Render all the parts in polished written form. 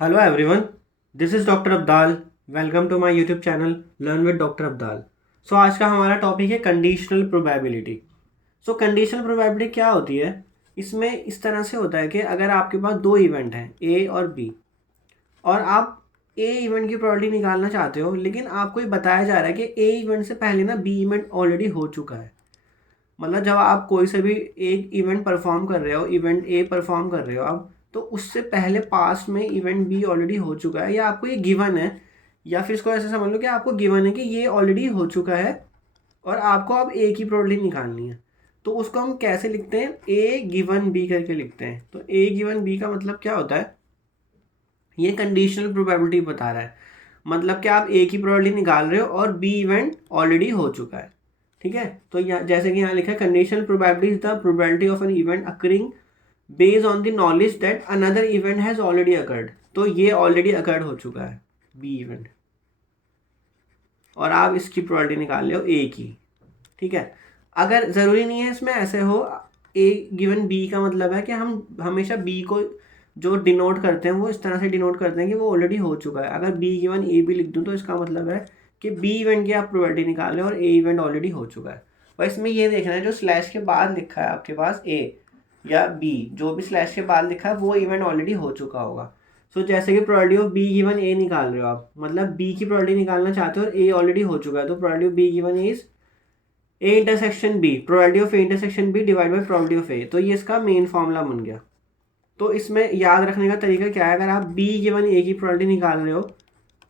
Hello everyone, this is doctor Abdal. Welcome to my YouTube channel learn with doctor Abdal. So आज का हमारा topic है conditional probability. So conditional probability क्या होती है? इसमें इस तरह से होता है कि अगर आपके पास दो इवेंट हैं ए और बी, और आप ए इवेंट की प्रोबेबिलिटी निकालना चाहते हो, लेकिन आपको ये बताया जा रहा है कि ए इवेंट से पहले ना बी इवेंट ऑलरेडी हो चुका है। मतलब जब आप कोई से भी एक इवेंट परफॉर्म कर रहे हो, इवेंट ए परफॉर्म कर रहे हो आप, तो उससे पहले पास्ट में इवेंट बी ऑलरेडी हो चुका है, या आपको ये गिवन है, या फिर इसको ऐसे समझ लो कि आपको गिवन है कि ये ऑलरेडी हो चुका है और आपको अब ए की प्रोबेबिलिटी निकालनी है। तो उसको हम कैसे लिखते हैं? ए गिवन बी करके लिखते हैं। तो ए गिवन बी का मतलब क्या होता है? ये कंडीशनल प्रोबेबिलिटी बता रहा है। मतलब कि आप ए की प्रोबेबिलिटी निकाल रहे हो और बी इवेंट ऑलरेडी हो चुका है। ठीक है, तो यहाँ जैसे कि यहाँ लिखा है, conditional probability is the probability of an event occurring based on the knowledge that another event has already occurred. तो ये ऑलरेडी अकर्ड हो चुका है बी इवेंट, और आप इसकी प्रोबेबिलिटी निकाल रहे हो ए की। ठीक है, अगर ज़रूरी नहीं है इसमें ऐसे हो। ए गिवन बी का मतलब है कि हम हमेशा बी को जो डिनोट करते हैं वो इस तरह से डिनोट करते हैं कि वो ऑलरेडी हो चुका है। अगर बी गिवन ए भी लिख दूँ तो इसका मतलब है कि बी इवेंट की आप प्रोबेबिलिटी निकाल रहे हो और ए इवेंट ऑलरेडी हो चुका है। और इसमें ये देखना है जो स्लैश के बाद लिखा है आपके पास ए या बी, जो भी स्लैश के बाद लिखा है वो इवेंट ऑलरेडी हो चुका होगा। सो जैसे कि प्रोबेबिलिटी ऑफ बी गिवन ए निकाल रहे हो आप, मतलब बी की प्रोबेबिलिटी निकालना चाहते हो और ए ऑलरेडी हो चुका है, तो probability of B given is A intersection B, probability of A intersection B divide by probability of A. तो ये इसका मेन फॉर्मूला बन गया। तो इसमें याद रखने का तरीका क्या है? अगर आप बी गिवन ए की प्रोबेबिलिटी निकाल रहे हो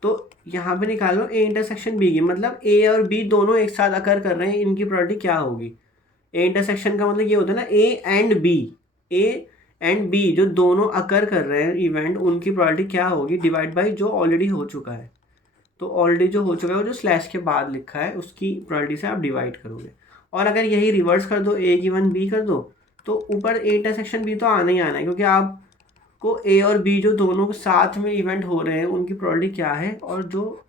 तो यहाँ पे निकाल लो ए इंटरसेक्शन बी की, मतलब ए और बी दोनों एक साथ अकर कर रहे हैं, इनकी प्रोबेबिलिटी क्या होगी? ए इंटरसेक्शन का मतलब ये होता है ना, A and B, A and B जो दोनों अकर कर रहे हैं इवेंट, उनकी प्रोबेबिलिटी क्या होगी? डिवाइड बाई जो ऑलरेडी हो चुका है। तो ऑलरेडी जो हो चुका है वो जो स्लैश के बाद लिखा है उसकी प्रोबेबिलिटी से आप डिवाइड करोगे। और अगर यही रिवर्स कर दो, ए गिवन बी कर दो, तो ऊपर ए इंटरसेक्शन बी तो आना ही आना है, क्योंकि आपको ए और बी जो दोनों के साथ में इवेंट हो रहे हैं उनकी प्रोबेबिलिटी क्या है, और जो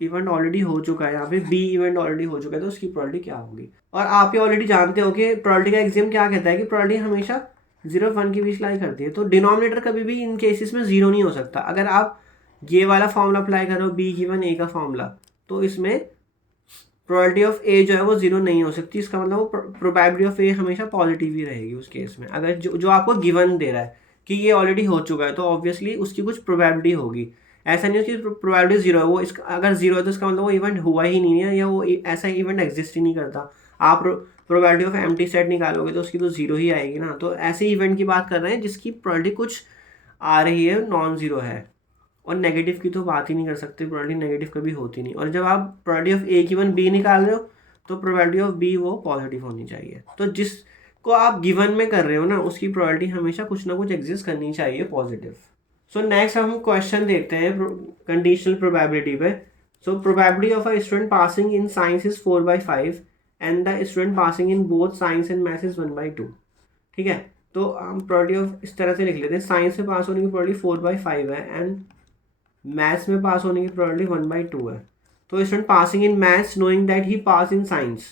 इवेंट ऑलरेडी हो चुका है, यहाँ पे बी इवेंट ऑलरेडी हो चुका है, तो उसकी प्रोबेबिलिटी क्या होगी। और आप ये ऑलरेडी जानते हो कि प्रोबेबिलिटी का एग्जाम क्या कहता है कि प्रोबेबिलिटी हमेशा 0 और 1 के बीच लाई करती है। तो डिनोमिनेटर कभी भी इन केसेस में 0 नहीं हो सकता। अगर आप ये वाला फॉर्मूला अप्लाई करो बी गिवन ए का फॉर्मूला, तो इसमें प्रोबेबिलिटी ऑफ ए जो है वो 0 नहीं हो सकती। इसका मतलब वो प्रोबेबिलिटी ऑफ ए हमेशा पॉजिटिव ही रहेगी उस केस में। अगर जो आपको गिवन दे रहा है कि ये ऑलरेडी हो चुका है, तो ऑब्वियसली उसकी कुछ प्रोबेबिलिटी होगी। ऐसा नहीं है कि प्रोबेबिलिटी 0 है, वो इसका अगर 0 है तो इसका मतलब वो इवेंट हुआ ही नहीं है, या वो ऐसा इवेंट एग्जिस्ट ही नहीं करता। आप प्रोबेबिलिटी ऑफ एम्प्टी सेट निकालोगे तो उसकी तो 0 ही आएगी ना। तो ऐसे इवेंट की बात कर रहे हैं जिसकी प्रोबेबिलिटी कुछ आ रही है, नॉन ज़ीरो है। और नेगेटिव की तो बात ही नहीं कर सकते, प्रोबेबिलिटी नेगेटिव कभी होती नहीं। और जब आप probability of A given B निकाल रहे हो तो प्रोबेबिलिटी ऑफ बी वो पॉजिटिव होनी चाहिए। तो जिसको आप गिवन में कर रहे हो ना, उसकी प्रोबेबिलिटी हमेशा कुछ ना कुछ एग्जिस्ट करनी चाहिए पॉजिटिव। सो नेक्स्ट हम क्वेश्चन देखते हैं कंडीशनल प्रोबेबिलिटी पे। So probability of a student passing in science is 4/5 and the student passing in both science and maths is 1/2। ठीक है, तो हम प्रोबेबिलिटी ऑफ इस तरह से लिख लेते हैं, साइंस में पास होने की प्रोबेबिलिटी 4/5 है एंड मैथ्स में पास होने की प्रोबेबिलिटी 1/2 है। तो student passing in maths knowing that he pass in science.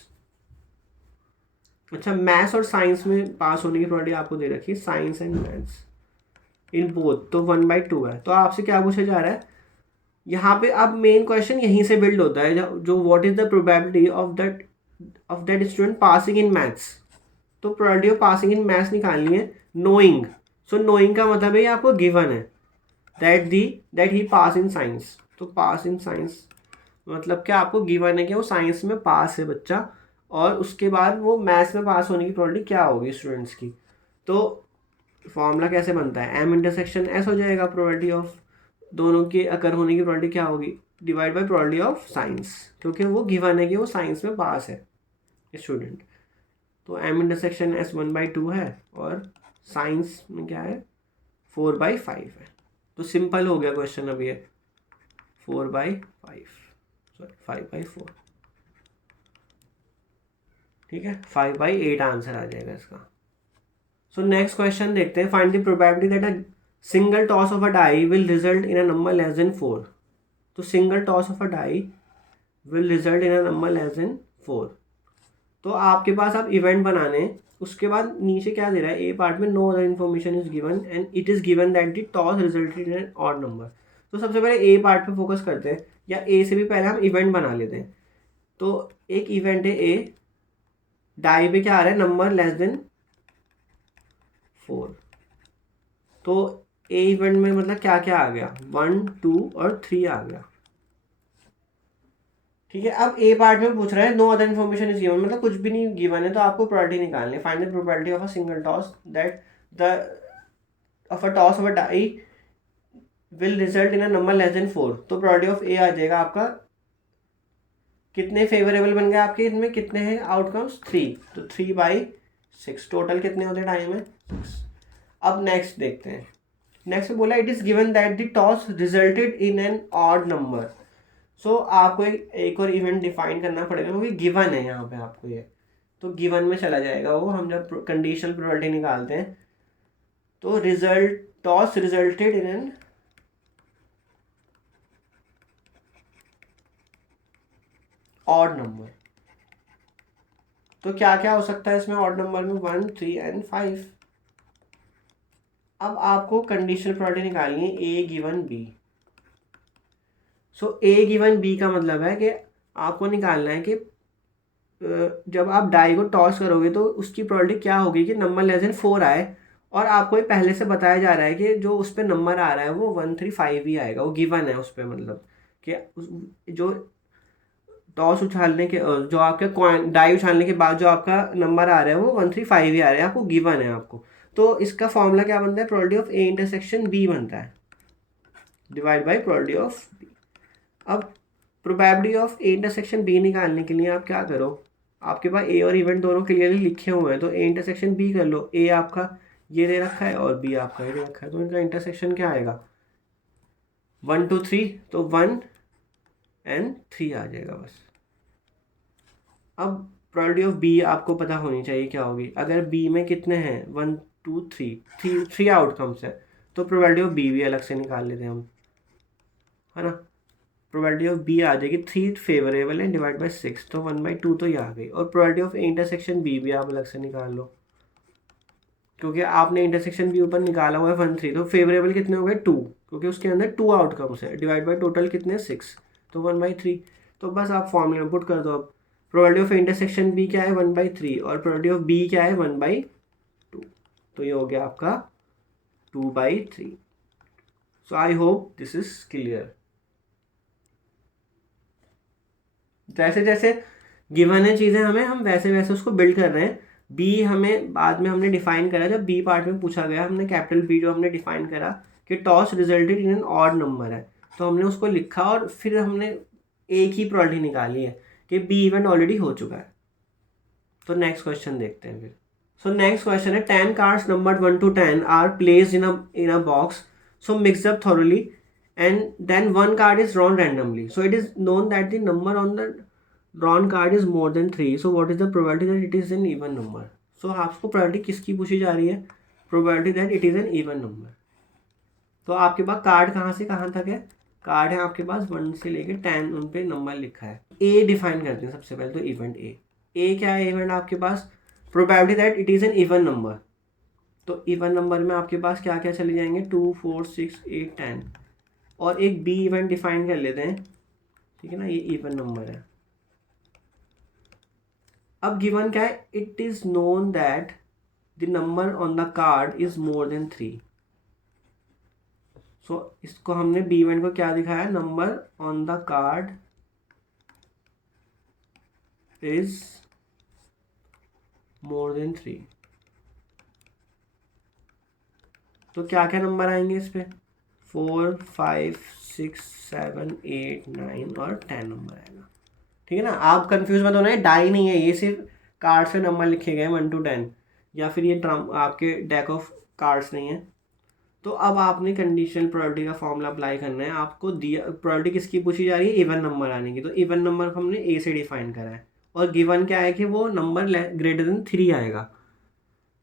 अच्छा, मैथ्स और साइंस में पास होने की प्रोबेबिलिटी आपको दे रखी है, science and maths in both, तो 1/2 है। तो आपसे क्या पूछा जा रहा है यहाँ पे? अब मेन क्वेश्चन यहीं से बिल्ड होता है, जो what is the probability of that student passing in maths. तो probability of passing in maths निकालनी है नोइंग। सो नोइंग का मतलब है ये आपको गिवन है that he pass in science. तो पास इन साइंस मतलब क्या? आपको गिवन है कि वो साइंस में पास है बच्चा, और उसके बाद वो मैथ्स में पास होने की प्रोबेबिलिटी क्या होगी स्टूडेंट्स की। तो फॉर्मूला कैसे बनता है? एम इंटरसेक्शन एस हो जाएगा। प्रोबेबिलिटी ऑफ दोनों के अकर होने की प्रोबेबिलिटी क्या होगी? Divide by probability of science, क्योंकि वो गिवन है कि वो साइंस में पास है स्टूडेंट। तो एम इंटरसेक्शन एस 1/2 है और साइंस में क्या है? 4/5 है। तो सिंपल हो गया क्वेश्चन अब ये, 4/5 सॉरी 5/4। ठीक है, 5/8 आंसर आ जाएगा इसका। सो नेक्स्ट क्वेश्चन देखते हैं, find the probability that a single toss of a die will result in a number less than 4। तो single toss of a die will result in a number less than 4। तो आपके पास अब event बनाने, उसके बाद नीचे क्या दे रहा है, ए पार्ट में no other information is given and it is given that the toss resulted in an odd number. तो सबसे पहले ए पार्ट पे फोकस करते हैं, या ए से भी पहले हम इवेंट बना लेते हैं। तो एक इवेंट है ए, डाई पे क्या आ रहा है, नंबर लेस देन 4। तो ए इवेंट में मतलब क्या क्या आ गया, 1 2 और 3 आ गया। ठीक है, अब ए पार्ट में पूछ रहा है no other information is given, मतलब कुछ भी नहीं गिवन है, तो आपको प्रोबेबिलिटी निकालनी है। Find the probability of a single toss that the of a toss of a die will result in a number less than 4। तो प्रोबेबिलिटी ऑफ ए आ जाएगा आपका, कितने फेवरेबल बन गए आपके, इनमें कितने हैं आउटकम्स, 3। तो 3/6 टोटल कितने होते टाइम है 6। अब नेक्स्ट देखते हैं। नेक्स्ट बोला it is given that the toss resulted in an odd number. So आपको एक और इवेंट डिफाइन करना पड़ेगा, क्योंकि गिवन है यहाँ पे आपको ये, तो गिवन में चला जाएगा वो। हम जब कंडीशनल प्रोबेबिलिटी निकालते हैं तो result toss resulted in an odd number. तो क्या क्या हो सकता है इसमें ऑड नंबर में, 1 3 एंड 5। अब आपको कंडीशनल प्रोबेबिलिटी निकालनी है ए गिवन बी। सो ए गिवन बी का मतलब है कि आपको निकालना है कि जब आप डाई को टॉस करोगे तो उसकी प्रोबेबिलिटी क्या होगी कि नंबर लेस देन 4 आए, और आपको ये पहले से बताया जा रहा है कि जो उस पर नंबर आ रहा है वो 1 3 5 ही आएगा, वो गिवन है उस पर, मतलब कि जो टॉस उछालने के जो आपके कॉइन डाई उछालने के बाद जो आपका नंबर आ रहा है वो 1 3 5 ही आ रहा है, आपको गिवन है आपको। तो इसका फॉर्मूला क्या बनता है, probability of A intersection B बनता है, divide by probability of B. अब probability of A intersection B निकालने के लिए आप क्या करो, आपके पास ए और इवेंट दोनों क्लियरली लिखे हुए हैं, तो ए इंटरसेक्शन बी कर लो। ए आपका ये दे रखा है और बी आपका ये दे रखा है, तो इनका इंटरसेक्शन क्या आएगा, 1 2 3, तो 1 एंड 3 आ जाएगा बस। अब प्रोबेबिलिटी ऑफ बी आपको पता होनी चाहिए क्या होगी, अगर बी में कितने हैं 1 2 3 3 आउटकम्स है, तो प्रोबेबिलिटी ऑफ बी भी अलग से निकाल लेते हैं हम, है ना। प्रोबेबिलिटी ऑफ बी आ जाएगी 3 फेवरेबल है डिवाइड बाई 6, तो 1/2 तो ये आ गई। और probability of A intersection B भी आप अलग से निकाल लो, क्योंकि आपने इंटरसेक्शन बी ऊपर निकाला हुआ है 1 3, तो फेवरेबल कितने हो गए 2, क्योंकि उसके अंदर 2 आउटकम्स है, डिवाइड बाई टोटल कितने 6, तो 1/3। तो बस आप फॉर्मूला पुट कर दो। अब प्रोबेबिलिटी ऑफ इंटरसेक्शन बी क्या है 1/3, और प्रोबेबिलिटी ऑफ बी क्या है 1/2, तो ये हो गया आपका 2/3। So I hope this is clear. जैसे जैसे गिवन है चीज़ें हमें, हम वैसे वैसे उसको बिल्ड कर रहे हैं। बी हमें बाद में हमने डिफाइन करा, जब बी पार्ट में पूछा गया हमने कैपिटल बी जो हमने डिफाइन करा कि toss resulted in an odd number है, तो हमने उसको लिखा और फिर हमने एक ही प्रोबेबिलिटी निकाली है कि बी इवेंट ऑलरेडी हो चुका है। तो नेक्स्ट क्वेश्चन देखते हैं फिर। सो नेक्स्ट क्वेश्चन है 10 cards numbered 1 to 10 are placed in a box, so mixed up thoroughly and then one card is drawn randomly, so it is known that the number on the drawn card is more than 3, so what is the probability that it is an even number। so आपको probability किसकी पूछी जा रही है, probability that it is an even number. तो आपके पास card कहाँ से कहाँ तक है, कार्ड है आपके पास 1 से लेके 10, उन पे नंबर लिखा है। ए डिफाइन करते हैं सबसे पहले, तो इवेंट ए क्या है, इवेंट आपके पास probability that it is an even number. तो इवन नंबर में आपके पास क्या क्या चले जाएंगे, 2 4 6 8 10, और एक बी इवेंट डिफाइन कर लेते हैं, ठीक है ना, ये इवन नंबर है। अब गिवन क्या है, it is known that the number on the card is more than 3। सो इसको हमने बी इवेंट को क्या दिखाया, number on the card is more than 3। तो क्या क्या नंबर आएंगे इस पे, 4 5 6 7 8 9 और 10 नंबर आएगा, ठीक है ना। आप कंफ्यूज मत होना, ये डाई नहीं है, ये सिर्फ कार्ड से नंबर लिखे गए 1 to 10, या फिर ये ड्रम आपके डेक ऑफ कार्ड्स नहीं है। तो अब आपने कंडीशनल प्रोबेबिलिटी का फॉर्मूला अप्लाई करना है। आपको दिया प्रोबेबिलिटी किसकी पूछी जा रही है, इवन नंबर आने की, तो इवन नंबर हमने ए से डिफाइन करा है, और गिवन क्या है कि वो नंबर ग्रेटर देन 3 आएगा,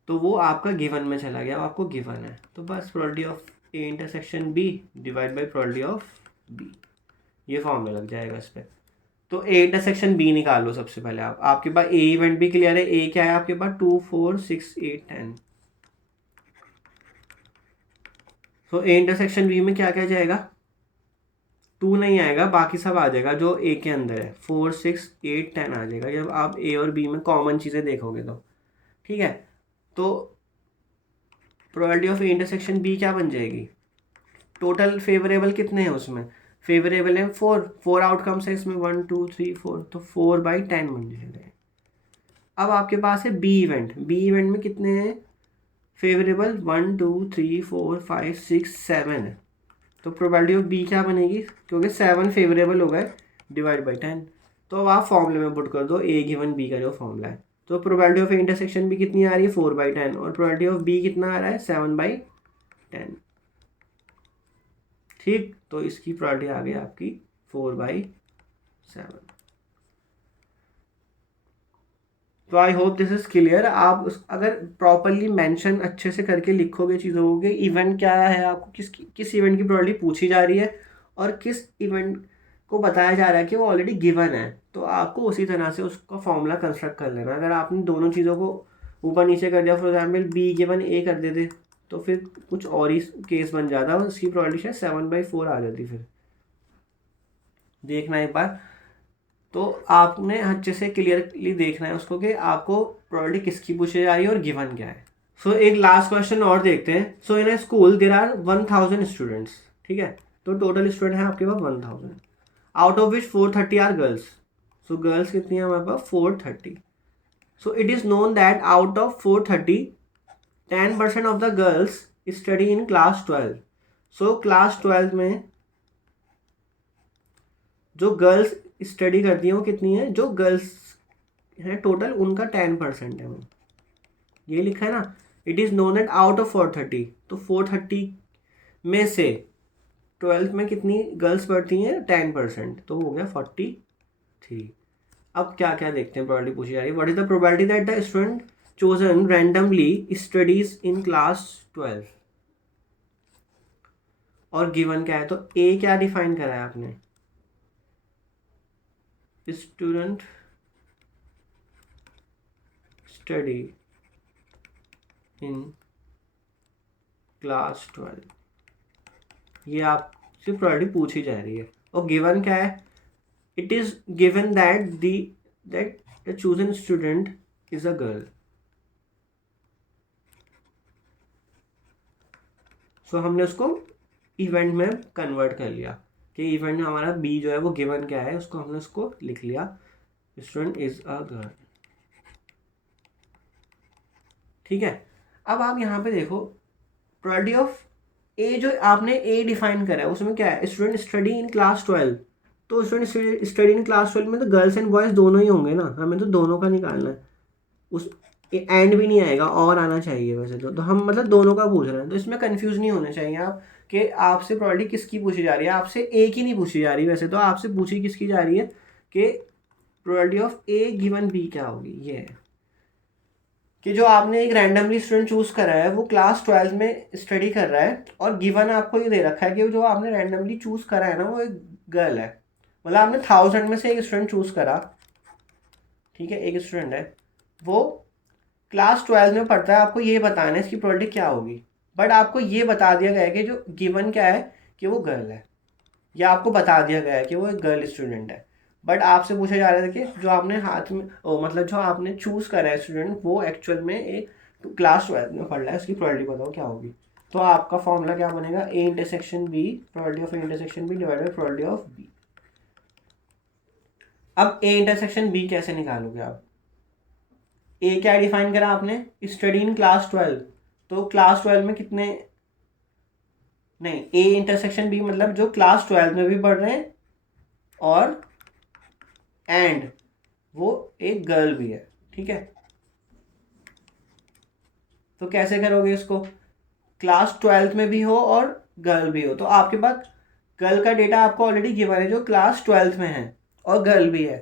तो वो आपका गिवन में चला गया, आपको गिवन है। तो बस probability of A intersection B divide by probability of B, ये फॉर्मूला लग जाएगा इस पर। तो ए इंटरसेक्शन बी निकालो सबसे पहले आप। आपके पास ए इवेंट भी क्लियर है। ए क्या है आपके पास 2 4 6 8 10। तो ए इंटरसेक्शन बी में क्या क्या जाएगा, 2 नहीं आएगा, बाकी सब आ जाएगा जो ए के अंदर है। 4 6 8 10 आ जाएगा जब आप ए और बी में कॉमन चीज़ें देखोगे तो। ठीक है, तो probability of A intersection B क्या बन जाएगी, टोटल फेवरेबल कितने हैं उसमें, फेवरेबल है 4 आउटकम्स है इसमें 1 2 3 4, तो 4/10 बन जाएगा। अब आपके पास है बी इवेंट। बी इवेंट में कितने हैं फेवरेबल, 1 2 3 4 5 6 7 है। तो प्रोबेबिलिटी ऑफ बी क्या बनेगी, क्योंकि 7 फेवरेबल हो गए, डिवाइड बाई 10। तो अब आप फॉर्मूले में पुट कर दो ए गिवन बी का जो फॉर्मूला है। तो प्रोबेबिलिटी ऑफ इंटरसेक्शन भी कितनी आ रही है 4/10, और प्रोबेबिलिटी ऑफ बी कितना आ रहा है 7/10। ठीक, तो इसकी प्रोबेबिलिटी आ गई आपकी 4/7। तो I hope this is clear. आप अगर प्रॉपरली मेंशन अच्छे से करके लिखोगे चीज़ों को, इवेंट क्या है, आपको किस इवेंट की प्रोबेबिलिटी पूछी जा रही है और किस इवेंट को बताया जा रहा है कि वो ऑलरेडी गिवन है, तो आपको उसी तरह से उसका फॉर्मूला कंस्ट्रक्ट कर लेना। अगर आपने दोनों चीज़ों को ऊपर नीचे कर दिया, फॉर एग्जाम्पल बी गिवन ए कर देते, तो फिर कुछ और ही केस बन जाता है, उसकी प्रोबेबिलिटी शायद 7/4 आ जाती। फिर देखना एक बार, तो आपने अच्छे से क्लियरली देखना है उसको कि आपको प्रोबेबिलिटी किसकी पूछी जा रही है और गिवन क्या है। सो एक लास्ट क्वेश्चन और देखते हैं। So in a school there are 1000 students. ठीक है, तो टोटल स्टूडेंट है आपके पास 1000, out of which 430 are girls. So girls कितनी है हमारे पास 430। So it is known that out of 430 10% of the girls study in class 12। So class 12 में जो गर्ल्स स्टडी करती हैं वो कितनी है, जो गर्ल्स हैं टोटल उनका 10% है वो, ये लिखा है ना। It is known that out of 430, तो 430 में से 12th में कितनी गर्ल्स पढ़ती हैं 10%, तो हो गया 43। अब क्या क्या देखते हैं, प्रोबेबिलिटी पूछी जा रही है। What is the probability that the student chosen randomly studies in class 12, और गिवन क्या है, तो ए क्या डिफाइन करा है आपने, स्टूडेंट स्टडी इन क्लास 12, ये आपसे प्रोबेबिलिटी पूछी जा रही है। और गिवन क्या है, it is given that the chosen student is a girl. So हमने उसको इवेंट में कन्वर्ट कर लिया कि इवेंट में हमारा बी जो है वो गिवन क्या है, उसको हमने उसको लिख लिया, स्टूडेंट इज अ गर्ल। ठीक है, अब आप यहाँ पे देखो प्रोबेबिलिटी ऑफ ए, जो आपने ए डिफाइन करा है उसमें क्या है, स्टूडेंट स्टडी इन क्लास 12। तो स्टूडेंट स्टडी इन क्लास 12 में तो गर्ल्स एंड बॉयज़ दोनों ही होंगे ना, हमें तो दोनों का निकालना है। उस एंड भी नहीं आएगा, और आना चाहिए वैसे तो हम मतलब दोनों का पूछ रहे हैं, तो इसमें कंफ्यूज नहीं होने चाहिए आप कि आपसे प्रोबेबिलिटी किसकी पूछी जा रही है। आपसे ए की नहीं पूछी जा रही, वैसे तो आपसे पूछी किसकी जा रही है कि probability of A given B क्या होगी। ये है कि जो आपने एक रैंडमली स्टूडेंट चूज करा है वो क्लास 12 में स्टडी कर रहा है, और गिवन आपको ये दे रखा है कि जो आपने रैंडमली चूज करा है ना वो एक गर्ल है। मतलब आपने 1000 में से एक स्टूडेंट चूज करा, ठीक है, एक स्टूडेंट है वो क्लास 12 में पढ़ता है, आपको ये बताना है इसकी प्रोबेबिलिटी क्या होगी। बट आपको ये बता दिया गया है कि जो गिवन क्या है कि वो गर्ल है, या आपको बता दिया गया है कि वो एक गर्ल स्टूडेंट है। बट आपसे पूछा जा रहा था कि जो आपने हाथ में मतलब जो आपने चूज करा है स्टूडेंट वो एक्चुअल में एक क्लास 12 में पढ़ रहा है, उसकी प्रोबेबिलिटी बताओ क्या होगी। तो आपका फॉर्मूला क्या बनेगा, A intersection B, probability of A intersection B divided by probability of B. अब ए इंटरसेक्शन बी कैसे निकालोगे आप, ए क्या डिफाइन करा आपने, स्टडी इन क्लास 12, तो क्लास 12 में कितने, नहीं, ए इंटरसेक्शन बी मतलब जो क्लास 12 में भी पढ़ रहे हैं और एंड वो एक गर्ल भी है। ठीक है, तो कैसे करोगे इसको, क्लास 12 में भी हो और गर्ल भी हो, तो आपके पास गर्ल का डेटा आपको ऑलरेडी गिवन है जो क्लास 12 में है और गर्ल भी है,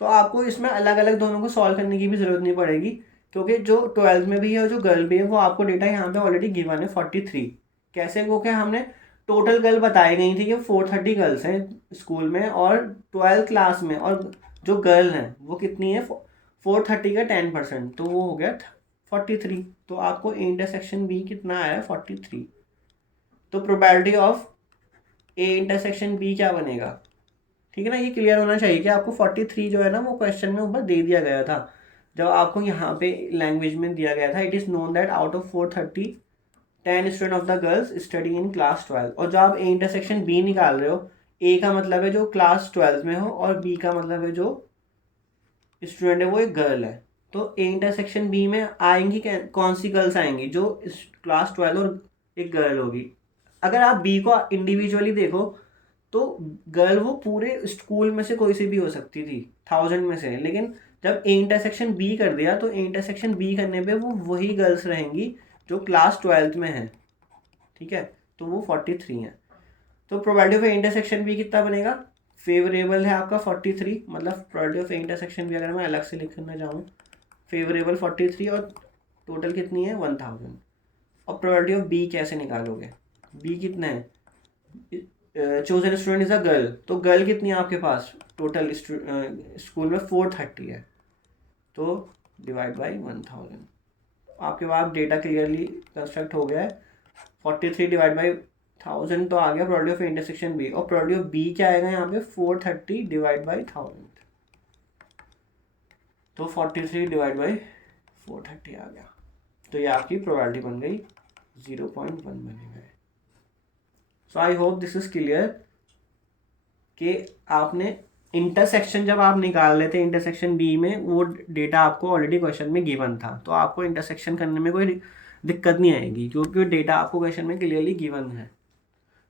तो आपको इसमें अलग अलग दोनों को सॉल्व करने की भी ज़रूरत नहीं पड़ेगी, क्योंकि जो 12 में भी है और जो गर्ल भी है वो आपको डेटा यहाँ पे ऑलरेडी गिवन है 43। कैसे, वो क्या हमने टोटल गर्ल बताई गई थी कि 430 गर्ल्स हैं स्कूल में, और 12th क्लास में, और जो गर्ल हैं वो कितनी है, 430 का 10%, तो वो हो गया 43। तो आपको ए इंटरसेक्शन बी कितना आया, 43। तो probability of A intersection B क्या बनेगा, ठीक है ना। ये क्लियर होना चाहिए कि आपको 43 जो है ना वो क्वेश्चन में ऊपर दे दिया गया था, जब आपको यहाँ पे लैंग्वेज में दिया गया था, it is known that out of 430 10 student of the girls study in class 12। और जो आप ए इंटरसेक्शन बी निकाल रहे हो, ए का मतलब है जो क्लास 12 में हो, और बी का मतलब है जो स्टूडेंट है वो एक गर्ल है। तो ए इंटरसेक्शन बी में आएंगी कौन सी गर्ल्स आएंगी, जो क्लास 12 और एक गर्ल होगी। अगर आप बी को इंडिविजुअली देखो तो गर्ल वो पूरे स्कूल में से कोई सी भी हो सकती थी 1000 में से, लेकिन जब ए इंटरसेक्शन बी कर दिया तो ए इंटरसेक्शन बी करने पे वो वही गर्ल्स रहेंगी जो क्लास 12th में है, ठीक है। तो वो 43 है। तो probability of A intersection B कितना बनेगा, फेवरेबल है आपका 43, मतलब probability of A intersection B अगर मैं अलग से लिखना चाहूँ, फेवरेबल 43 और टोटल कितनी है 1000। और प्रोबेबिलिटी ऑफ बी कैसे निकालोगे, बी कितना है, chosen student is a girl, तो गर्ल कितनी है आपके पास टोटल स्कूल में 430 है, तो डिवाइड बाई 1000। आपके पास डेटा क्लियरली कंस्ट्रक्ट हो गया है। 43 डिवाइड बाई 1000 तो आ गया प्रोबेबिलिटी ऑफ इंटरसेक्शन बी, और प्रोबेबिलिटी ऑफ बी क्या आएगा यहाँ पे 430 डिवाइड बाई 1000, तो 43 डिवाइड बाई 430 आ गया। तो ये आपकी प्रोबेबिलिटी बन गई 0.1 बनी गई। So I hope this is clear कि आपने इंटरसेक्शन जब आप निकाल लेते हैं इंटरसेक्शन बी में, वो डेटा आपको ऑलरेडी क्वेश्चन में गिवन था, तो आपको इंटरसेक्शन करने में कोई दिक्कत नहीं आएगी क्योंकि डेटा आपको क्वेश्चन में क्लियरली गिवन है।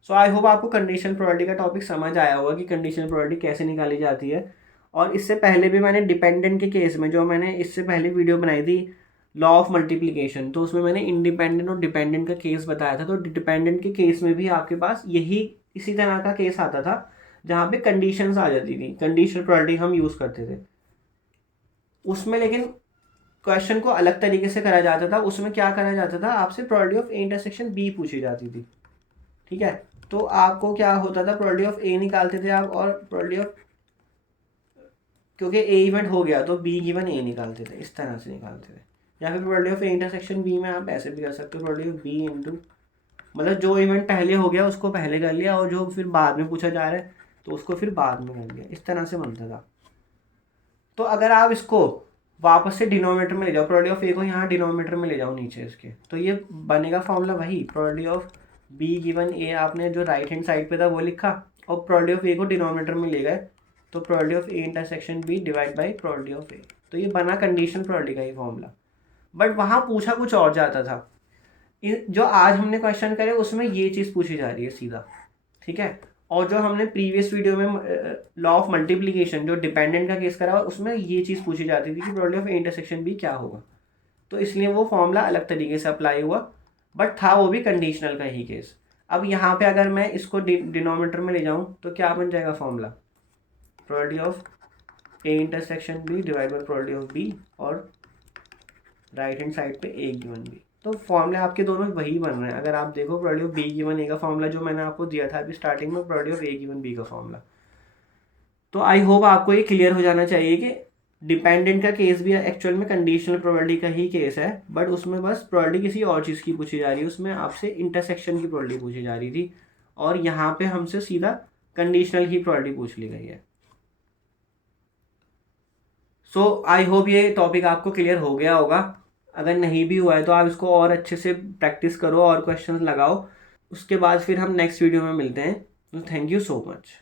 सो आई होप आपको कंडीशनल प्रोबेबिलिटी का टॉपिक समझ आया होगा कि कंडीशनल प्रोबेबिलिटी कैसे निकाली जाती है। और इससे पहले भी मैंने डिपेंडेंट के केस में, जो मैंने इससे पहले वीडियो बनाई थी लॉ ऑफ मल्टीप्लिकेशन, तो उसमें मैंने इंडिपेंडेंट और डिपेंडेंट का केस बताया था। तो डिपेंडेंट के केस में भी आपके पास यही इसी तरह का केस आता था जहाँ पे कंडीशंस आ जाती थी, कंडीशनल प्रोबेबिलिटी हम यूज़ करते थे उसमें। लेकिन क्वेश्चन को अलग तरीके से करा जाता था, उसमें क्या करा जाता था, आपसे probability of A intersection B पूछी जाती थी, ठीक है। तो आपको क्या होता था, प्रोबेबिलिटी ऑफ ए निकालते थे आप, और प्रोबेबिलिटी ऑफ, क्योंकि ए इवेंट हो गया तो बी गिवन ए निकालते थे, इस तरह से निकालते थे। या फिर probability of A intersection B में आप ऐसे भी कर सकते हो, प्रोबेबिलिटी ऑफ बी इंटू, मतलब जो इवेंट पहले हो गया उसको पहले कर लिया, और जो फिर बाद में पूछा जा रहा है तो उसको फिर बाद में कर लिया, इस तरह से बनता था। तो अगर आप इसको वापस से डिनोमिनेटर में ले जाओ, प्रोबेबिलिटी ऑफ ए को यहाँ डिनोमिनेटर में ले जाओ नीचे इसके, तो ये बनेगा फॉर्मूला वही, प्रोबेबिलिटी ऑफ बी गिवन ए आपने जो राइट हैंड साइड पे था वो लिखा, और प्रोबेबिलिटी ऑफ ए को डिनोमिनेटर में ले गए, तो probability of A intersection B divide by probability of A. तो ये बना कंडीशन प्रोबेबिलिटी का ही फॉर्मूला, बट वहाँ पूछा कुछ और जाता था। जो आज हमने क्वेश्चन करे उसमें ये चीज़ पूछी जा रही है सीधा, ठीक है। और जो हमने प्रीवियस वीडियो में लॉ ऑफ मल्टीप्लिकेशन जो डिपेंडेंट का केस करा उसमें ये चीज़ पूछी जाती थी कि प्रोबेबिलिटी ऑफ इंटरसेक्शन भी क्या होगा, तो इसलिए वो फॉर्मूला अलग तरीके से अप्लाई हुआ, बट था वो भी कंडीशनल का ही केस। अब यहाँ पे अगर मैं इसको डिनोमिनेटर में ले जाऊँ तो क्या बन जाएगा formula, probability of A intersection B divide by probability of B, और राइट हैंड साइड पे ए गिवन बी। तो फॉर्मूले आपके दोनों वही बन रहे हैं। अगर आप देखो प्रोबेबिलिटी ऑफ बी गिवन ए का फॉर्मूला जो मैंने आपको दिया था अभी स्टार्टिंग में, probability of A given B का फॉर्मूला। तो आई होप आपको ये क्लियर हो जाना चाहिए कि डिपेंडेंट का केस भी एक्चुअल में कंडीशनल प्रोबेबिलिटी का ही केस है, बट उसमें बस प्रोबेबिलिटी किसी और चीज़ की पूछी जा रही है, उसमें आपसे इंटरसेक्शन की प्रोबेबिलिटी पूछी जा रही थी, और यहाँ पे हमसे सीधा कंडीशनल की प्रोबेबिलिटी पूछ ली गई है। सो आई होप ये टॉपिक आपको क्लियर हो गया होगा। अगर नहीं भी हुआ है तो आप इसको और अच्छे से प्रैक्टिस करो और क्वेश्चंस लगाओ, उसके बाद फिर हम नेक्स्ट वीडियो में मिलते हैं। तो थैंक यू सो मच।